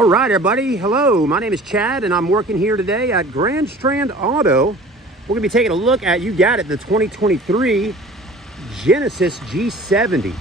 All right, everybody. Hello, my name is Chad, and I'm working here today at Grand Strand Auto. We're going to be taking a look at, you got it, the 2023 Genesis G70.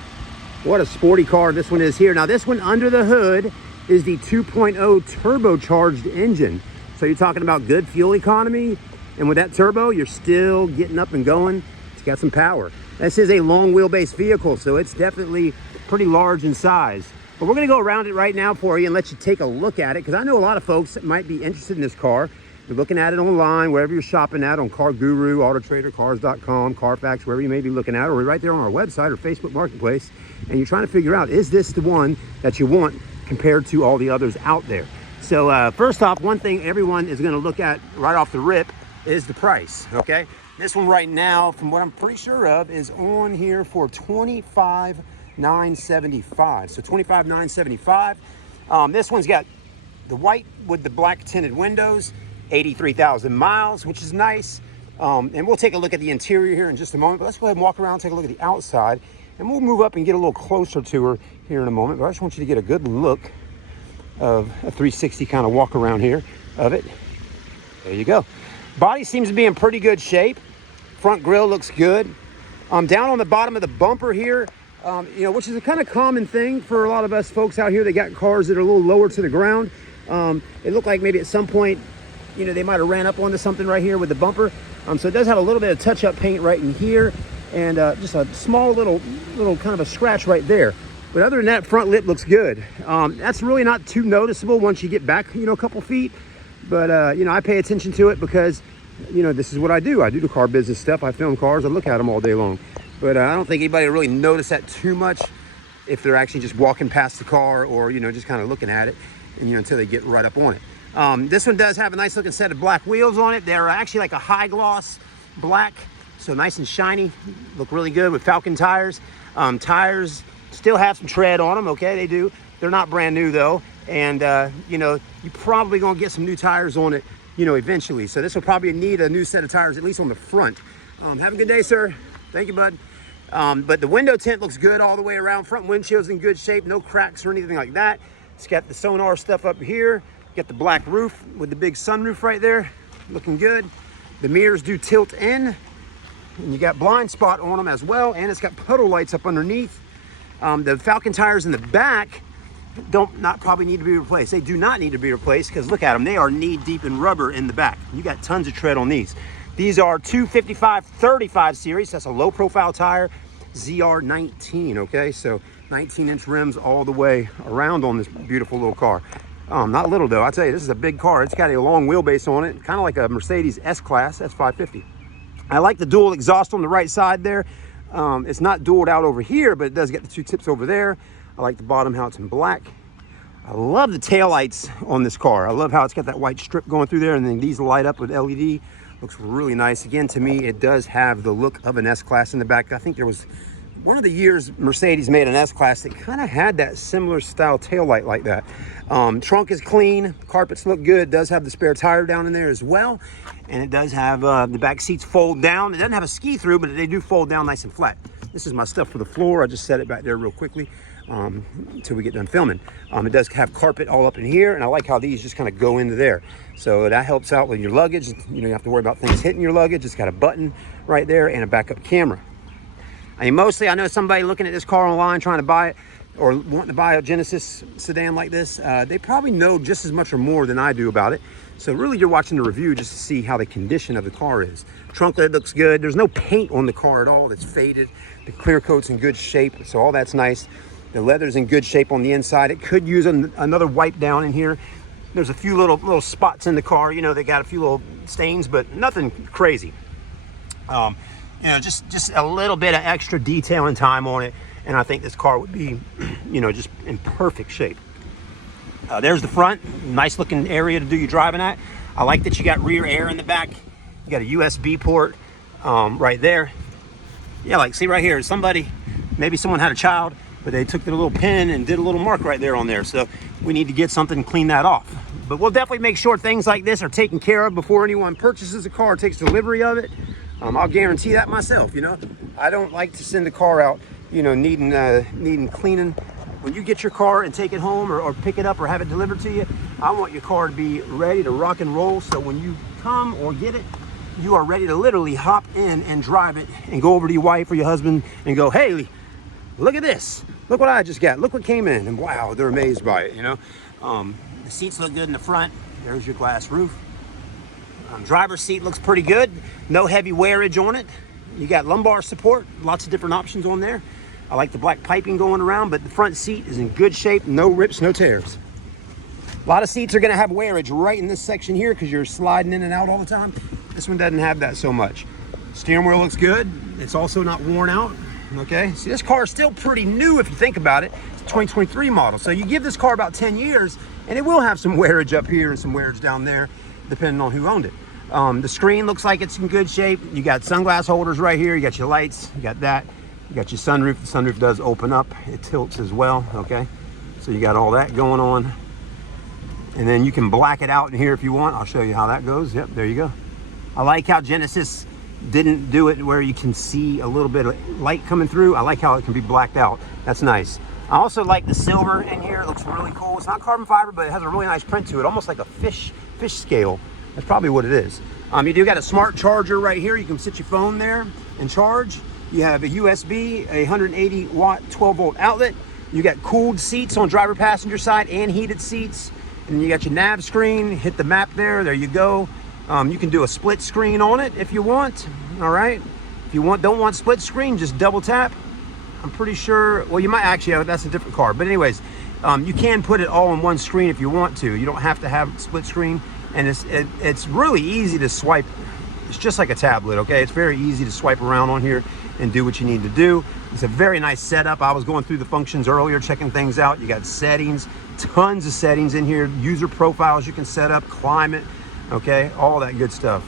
What a sporty car this one is here. Now, this one under the hood is the 2.0 turbocharged engine. So you're talking about good fuel economy, and with that turbo, you're still getting up and going. It's got some power. This is a long wheelbase vehicle, so it's definitely pretty large in size. But we're going to go around it right now for you and let you take a look at it, because I know a lot of folks that might be interested in this car. You're looking at it online, wherever you're shopping at, on Car Guru, Auto Trader, Cars.com, Carfax, wherever you may be looking at, or right there on our website or Facebook Marketplace, and you're trying to figure out, is this the one that you want compared to all the others out there? So first off, one thing everyone is going to look at right off the rip is the price, okay? This one right now, from what I'm pretty sure of, is on here for $25,975. So $25,975. This one's got the white with the black tinted windows, 83,000 miles, which is nice. And we'll take a look at the interior here in just a moment. But let's go ahead and walk around, take a look at the outside, and we'll move up and get a little closer to her here in a moment. But I just want you to get a good look of a 360 kind of walk around here of it. There you go. Body seems to be in pretty good shape. Front grille looks good. Down on the bottom of the bumper here, which is a kind of common thing for a lot of us folks out here that got cars that are a little lower to the ground. It looked like maybe at some point, they might have ran up onto something right here with the bumper. So it does have a little bit of touch-up paint right in here, and just a small little kind of a scratch right there. But other than that, front lip looks good. That's really not too noticeable once you get back, a couple feet. But, I pay attention to it because, this is what I do. I do the car business stuff. I film cars. I look at them all day long. But I don't think anybody really noticed that too much if they're actually just walking past the car or, just kind of looking at it, and, until they get right up on it. This one does have a nice looking set of black wheels on it. They're actually like a high gloss black, so nice and shiny. Look really good with Falcon tires. Tires still have some tread on them, okay? They do. They're not brand new though. And, you're probably going to get some new tires on it, eventually. So this will probably need a new set of tires, at least on the front. Have a good day, sir. Thank you, bud. But the window tint looks good all the way around. Front windshield's in good shape, no cracks or anything like that. It's got the sonar stuff up here. Got the black roof with the big sunroof right there, looking good. The mirrors do tilt in, and you got blind spot on them as well, and it's got puddle lights up underneath. The Falcon tires in the back probably need to be replaced. They do not need to be replaced, because look at them, they are knee deep in rubber in the back. You got tons of tread on these. These are 255/35 series. That's a low profile tire, ZR19, okay? So 19-inch rims all the way around on this beautiful little car. Not little though, I tell you, this is a big car. It's got a long wheelbase on it, kind of like a Mercedes S-Class, S550. I like the dual exhaust on the right side there. It's not dualed out over here, but it does get the two tips over there. I like the bottom, how it's in black. I love the taillights on this car. I love how it's got that white strip going through there, and then these light up with LED. Looks really nice. Again, to me, it does have the look of an S-Class in the back. I think there was one of the years Mercedes made an S-Class that kind of had that similar style taillight like that. Trunk is clean. Carpets look good. It does have the spare tire down in there as well. And it does have the back seats fold down. It doesn't have a ski through, but they do fold down nice and flat. This is my stuff for the floor. I just set it back there real quickly until we get done filming. It does have carpet all up in here, and I like how these just kind of go into there. So that helps out with your luggage. You don't have to worry about things hitting your luggage. It's got a button right there and a backup camera. I mean, mostly I know somebody looking at this car online trying to buy it or wanting to buy a Genesis sedan like this, they probably know just as much or more than I do about it. So really you're watching the review just to see how the condition of the car is. Trunk lid looks good. There's no paint on the car at all that's faded. The clear coat's in good shape, so all that's nice. The leather's in good shape on the inside. It could use another wipe down in here. There's a few little spots in the car, they got a few little stains, but nothing crazy. Just a little bit of extra detail and time on it, and I think this car would be, just in perfect shape. There's the front, nice looking area to do your driving at. I like that you got rear air in the back. You got a USB port right there. Yeah, like see right here, maybe someone had a child, but they took the little pin and did a little mark right there on there. So we need to get something and clean that off. But we'll definitely make sure things like this are taken care of before anyone purchases a car, takes delivery of it. I'll guarantee that myself, I don't like to send a car out, needing cleaning when you get your car and take it home or pick it up or have it delivered to you, I want your car to be ready to rock and roll. So when you come or get it, you are ready to literally hop in and drive it and go over to your wife or your husband and go, hey, look at this. Look what I just got. Look what came in. And wow, they're amazed by it, you know. The seats look good in the front. There's your glass roof. Driver's seat looks pretty good. No heavy wearage on it. You got lumbar support. Lots of different options on there. I like the black piping going around, but the front seat is in good shape. No rips, no tears. A lot of seats are going to have wearage right in this section here because you're sliding in and out all the time. This one doesn't have that so much. Steering wheel looks good. It's also not worn out. Okay, see, this car is still pretty new if you think about it. It's a 2023 model. So you give this car about 10 years and it will have some wearage up here and some wearage down there, depending on who owned it. The screen looks like it's in good shape. You got sunglass holders right here. You got your lights, you got that. You got your sunroof. The sunroof does open up. It tilts as well, okay? So you got all that going on. And then you can black it out in here if you want. I'll show you how that goes. Yep, there you go. I like how Genesis didn't do it where you can see a little bit of light coming through. I like how it can be blacked out. That's nice. I also like the silver in here. It looks really cool. It's not carbon fiber, but it has a really nice print to it, almost like a fish scale. That's probably what it is. You do got a smart charger right here. You can sit your phone there and charge. You have a USB, a 180 watt 12 volt outlet. You got cooled seats on driver passenger side and heated seats. And then you got your nav screen. Hit the map there. There you go. You can do a split screen on it if you want. All right. If you don't want split screen, just double tap. I'm pretty sure. Well, you might actually. That's a different car. But anyways, you can put it all on one screen if you want to. You don't have to have split screen. And it's really easy to swipe. It's just like a tablet. Okay. It's very easy to swipe around on here and do what you need to do. It's a very nice setup. I was going through the functions earlier, checking things out. You got settings, tons of settings in here. User profiles you can set up, climate. Okay, all that good stuff.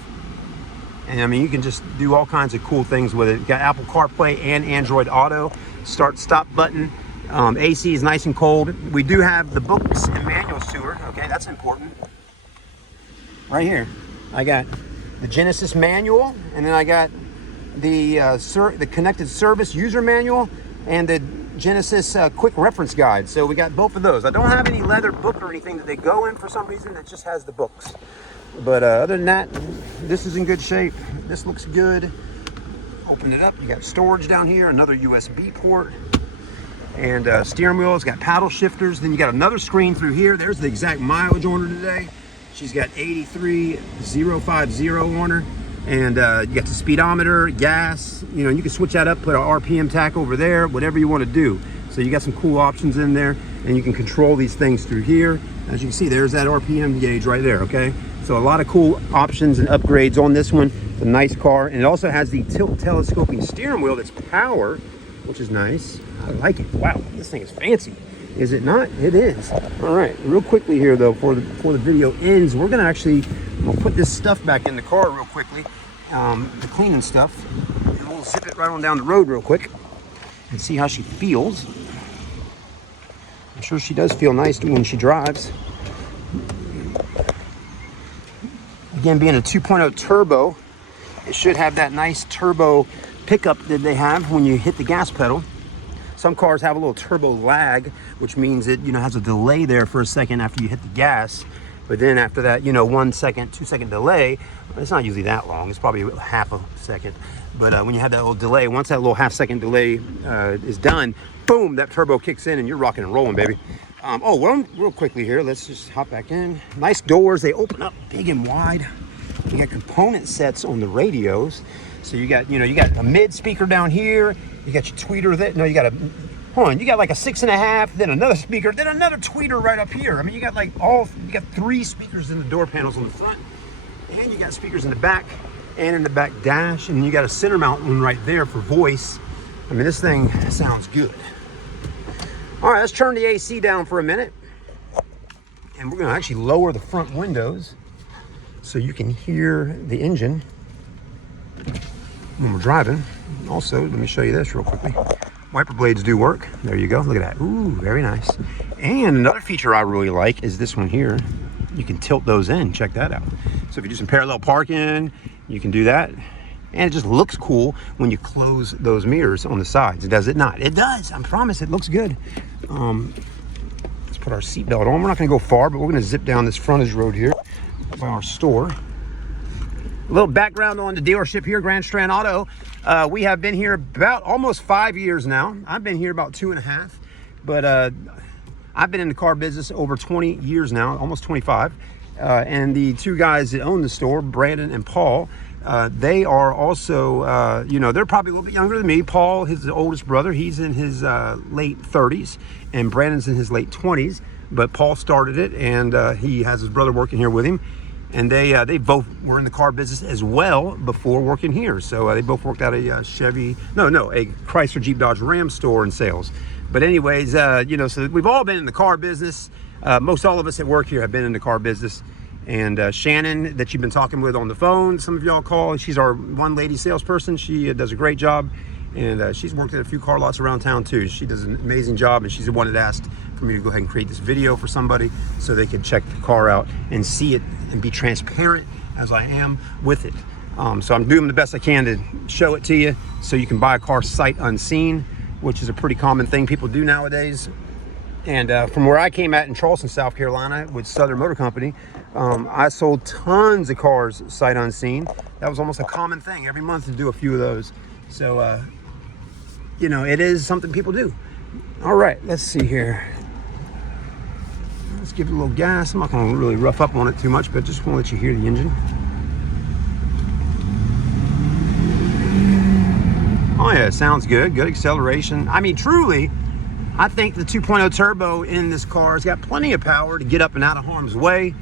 And I mean, you can just do all kinds of cool things with it. You got Apple CarPlay and Android Auto, start stop button. AC is nice and cold. We do have the books and manuals to her. Okay, that's important. Right here, I got the Genesis manual, and then I got the connected service user manual and the Genesis quick reference guide. So we got both of those. I don't have any leather book or anything that they go in for some reason. It just has the books. But other than that, this is in good shape. This looks good. Open it up. You got storage down here, another USB port, and steering wheel. It's got paddle shifters. Then you got another screen through here. There's the exact mileage on her today. She's got 83,050 on her. And you got the speedometer, gas. You know, you can switch that up, put an RPM tach over there, whatever you want to do. So you got some cool options in there, and you can control these things through here. As you can see, there's that RPM gauge right there, okay? So a lot of cool options and upgrades on this one. It's a nice car, and it also has the tilt telescoping steering wheel that's power, which is nice. I like it. Wow, this thing is fancy. Is it not? It is. All right, real quickly here though, before the video ends, we're gonna actually put this stuff back in the car real quickly, the cleaning stuff, and we'll zip it right on down the road real quick and see how she feels. I'm sure she does feel nice when she drives. Again, being a 2.0 turbo, it should have that nice turbo pickup that they have when you hit the gas pedal. Some cars have a little turbo lag, which means it, you know, has a delay there for a second after you hit the gas. But then after that, you know, 1 second, 2 second delay, it's not usually that long. It's probably half a second. But when you have that little delay, once that little half-second delay is done, boom, that turbo kicks in and you're rocking and rolling, baby. Oh, well, real quickly here, let's just hop back in. Nice doors. They open up big and wide. You got component sets on the radios. So you got, you know, you got a mid speaker down here. You got your tweeter that, no, you got a, hold on, you got like a 6.5, then another speaker, then another tweeter right up here. I mean, you got like you got 3 speakers in the door panels on the front, and you got speakers in the back and in the back dash, and you got a center mount one right there for voice. I mean, this thing sounds good. All right, let's turn the AC down for a minute, and we're gonna actually lower the front windows so you can hear the engine when we're driving. Also, let me show you this real quickly. Wiper blades do work. There you go. Look at that. Ooh, very nice. And another feature I really like is this one here. You can tilt those in. Check that out. So if you do some parallel parking, you can do that. And it just looks cool when you close those mirrors on the sides. Does it not? It does. I promise it looks good. Let's put our seatbelt on. We're not going to go far, but we're going to zip down this frontage road here by our store. A little background on the dealership here, Grand Strand Auto. We have been here about almost 5 years now. I've been here about 2.5, but I've been in the car business over 20 years now, almost 25. And the two guys that own the store, Brandon and Paul, they are also, you know, they're probably a little bit younger than me. Paul, his oldest brother, he's in his late 30s, and Brandon's in his late 20s. But Paul started it, and he has his brother working here with him. And they both were in the car business as well before working here. So they both worked at a a Chrysler Jeep Dodge Ram store in sales. But anyways, you know, so we've all been in the car business. Most all of us that work here have been in the car business. And Shannon, that you've been talking with on the phone, some of y'all call, she's our one lady salesperson. She does a great job. And she's worked at a few car lots around town too. She does an amazing job, and she's the one that asked for me to go ahead and create this video for somebody so they could check the car out and see it and be transparent as I am with it. So I'm doing the best I can to show it to you so you can buy a car sight unseen, which is a pretty common thing people do nowadays. And from where I came at in Charleston, South Carolina with Southern Motor Company, I sold tons of cars sight unseen. That was almost a common thing every month to do a few of those. So, you know, it is something people do. All right, let's see here. Let's give it a little gas. I'm not going to really rough up on it too much, but just want to let you hear the engine. Oh yeah, it sounds good. Good acceleration. I mean, truly, I think the 2.0 turbo in this car has got plenty of power to get up and out of harm's way.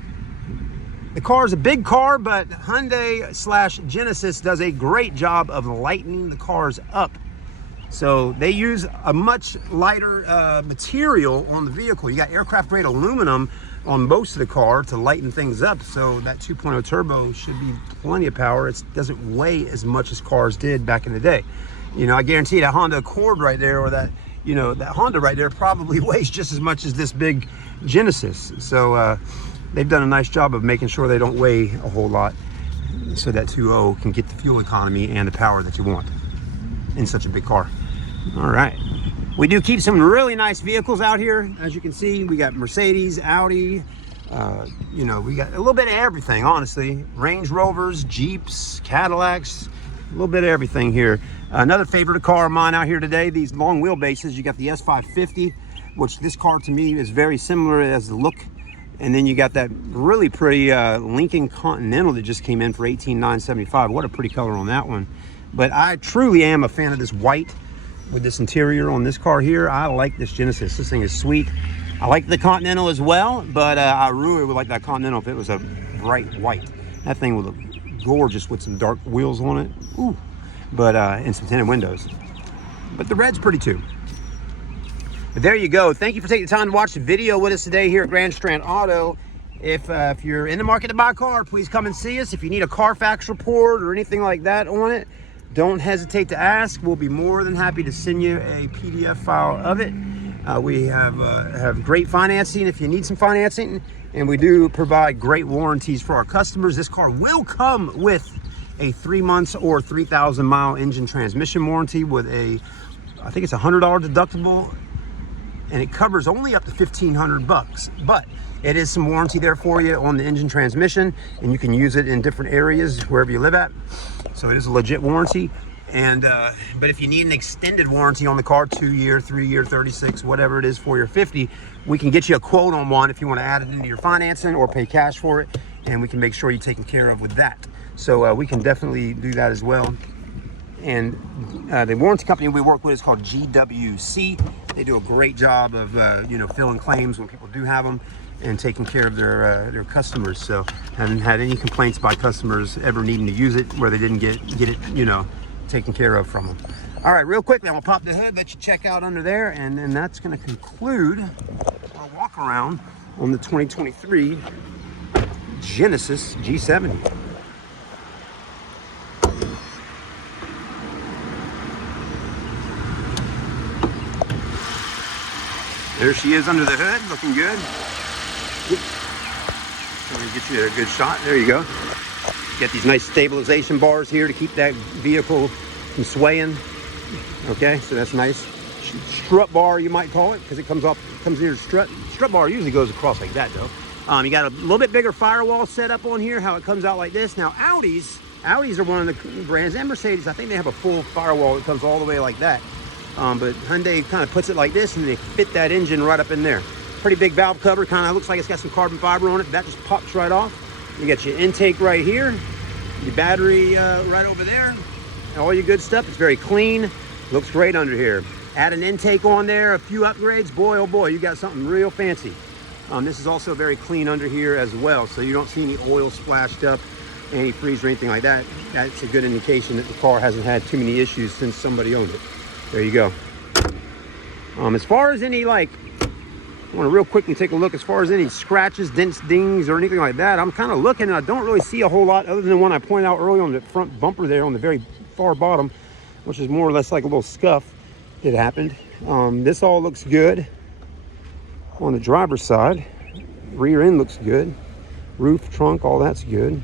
The car is a big car, but Hyundai/Genesis does a great job of lightening the cars up. So they use a much lighter material on the vehicle. You got aircraft grade aluminum on most of the car to lighten things up. So that 2.0 turbo should be plenty of power. It doesn't weigh as much as cars did back in the day. You know, I guarantee that Honda Accord right there, or that, you know, that Honda right there probably weighs just as much as this big Genesis. So they've done a nice job of making sure they don't weigh a whole lot, so that 2.0 can get the fuel economy and the power that you want in such a big car. All right, we do keep some really nice vehicles out here. As you can see, we got Mercedes, Audi, you know, we got a little bit of everything, honestly. Range Rovers, Jeeps, Cadillacs, a little bit of everything here. Another favorite car of mine out here today, these long wheelbases. You got the S550, which this car to me is very similar as the look. And then you got that really pretty Lincoln Continental that just came in for $18,975. What a pretty color on that one. But I truly am a fan of this white with this interior on this car here. I like this Genesis. This thing is sweet. I like the Continental as well, but I really would like that Continental if it was a bright white. That thing would look gorgeous with some dark wheels on it. Ooh. But and some tinted windows. But the red's pretty too. But there you go. Thank you for taking the time to watch the video with us today here at Grand Strand Auto. If you're in the market to buy a car, please come and see us. If you need a Carfax report or anything like that on it, don't hesitate to ask. We'll be more than happy to send you a PDF file of it. We have great financing if you need some financing, and we do provide great warranties for our customers. This car will come with a 3 months or 3,000 mile engine transmission warranty with a, I think it's $100 deductible, and it covers only up to $1,500 but it is some warranty there for you on the engine transmission, and you can use it in different areas wherever you live at. So it is a legit warranty. And but if you need an extended warranty on the car, 2 year, 3 year, 36, whatever it is, 4 year, 50, we can get you a quote on one if you want to add it into your financing or pay cash for it, and we can make sure you're taken care of with that. So we can definitely do that as well. And the warranty company we work with is called GWC. They do a great job of you know, filling claims when people do have them and taking care of their customers. So haven't had any complaints by customers ever needing to use it where they didn't get it, you know, taken care of from them. All right, real quickly, I'm gonna pop the hood, let you check out under there, and then that's gonna conclude our walk around on the 2023 Genesis G70. There she is under the hood, looking good. Let me get you a good shot. There you go. Get these nice stabilization bars here to keep that vehicle from swaying. Okay, so that's nice. Strut bar, you might call it, because it comes near the strut. Strut bar usually goes across like that, though. You got a little bit bigger firewall set up on here, how it comes out like this. Now, Audis are one of the brands, and Mercedes, I think they have a full firewall that comes all the way like that. But Hyundai kind of puts it like this, and they fit that engine right up in there. Pretty big valve cover, kind of looks like it's got some carbon fiber on it. That just pops right off. You got your intake right here, your battery right over there, and all your good stuff. It's very clean, looks great under here. Add an intake on there, a few upgrades, boy oh boy, you got something real fancy. This is also very clean under here as well, so you don't see any oil splashed up, antifreeze or anything like that. That's a good indication that the car hasn't had too many issues since somebody owned it. There you go. As far as any, like, I want to real quickly take a look as far as any scratches, dents, dings, or anything like that. I'm kind of looking, and I don't really see a whole lot other than the one I pointed out earlier on the front bumper there on the very far bottom, which is more or less like a little scuff that happened. This all looks good on the driver's side. Rear end looks good. Roof, trunk, all that's good.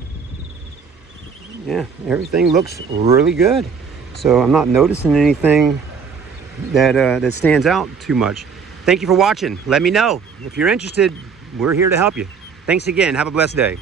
Yeah, everything looks really good. So I'm not noticing anything that stands out too much. Thank you for watching. Let me know if you're interested. We're here to help you. Thanks again. Have a blessed day.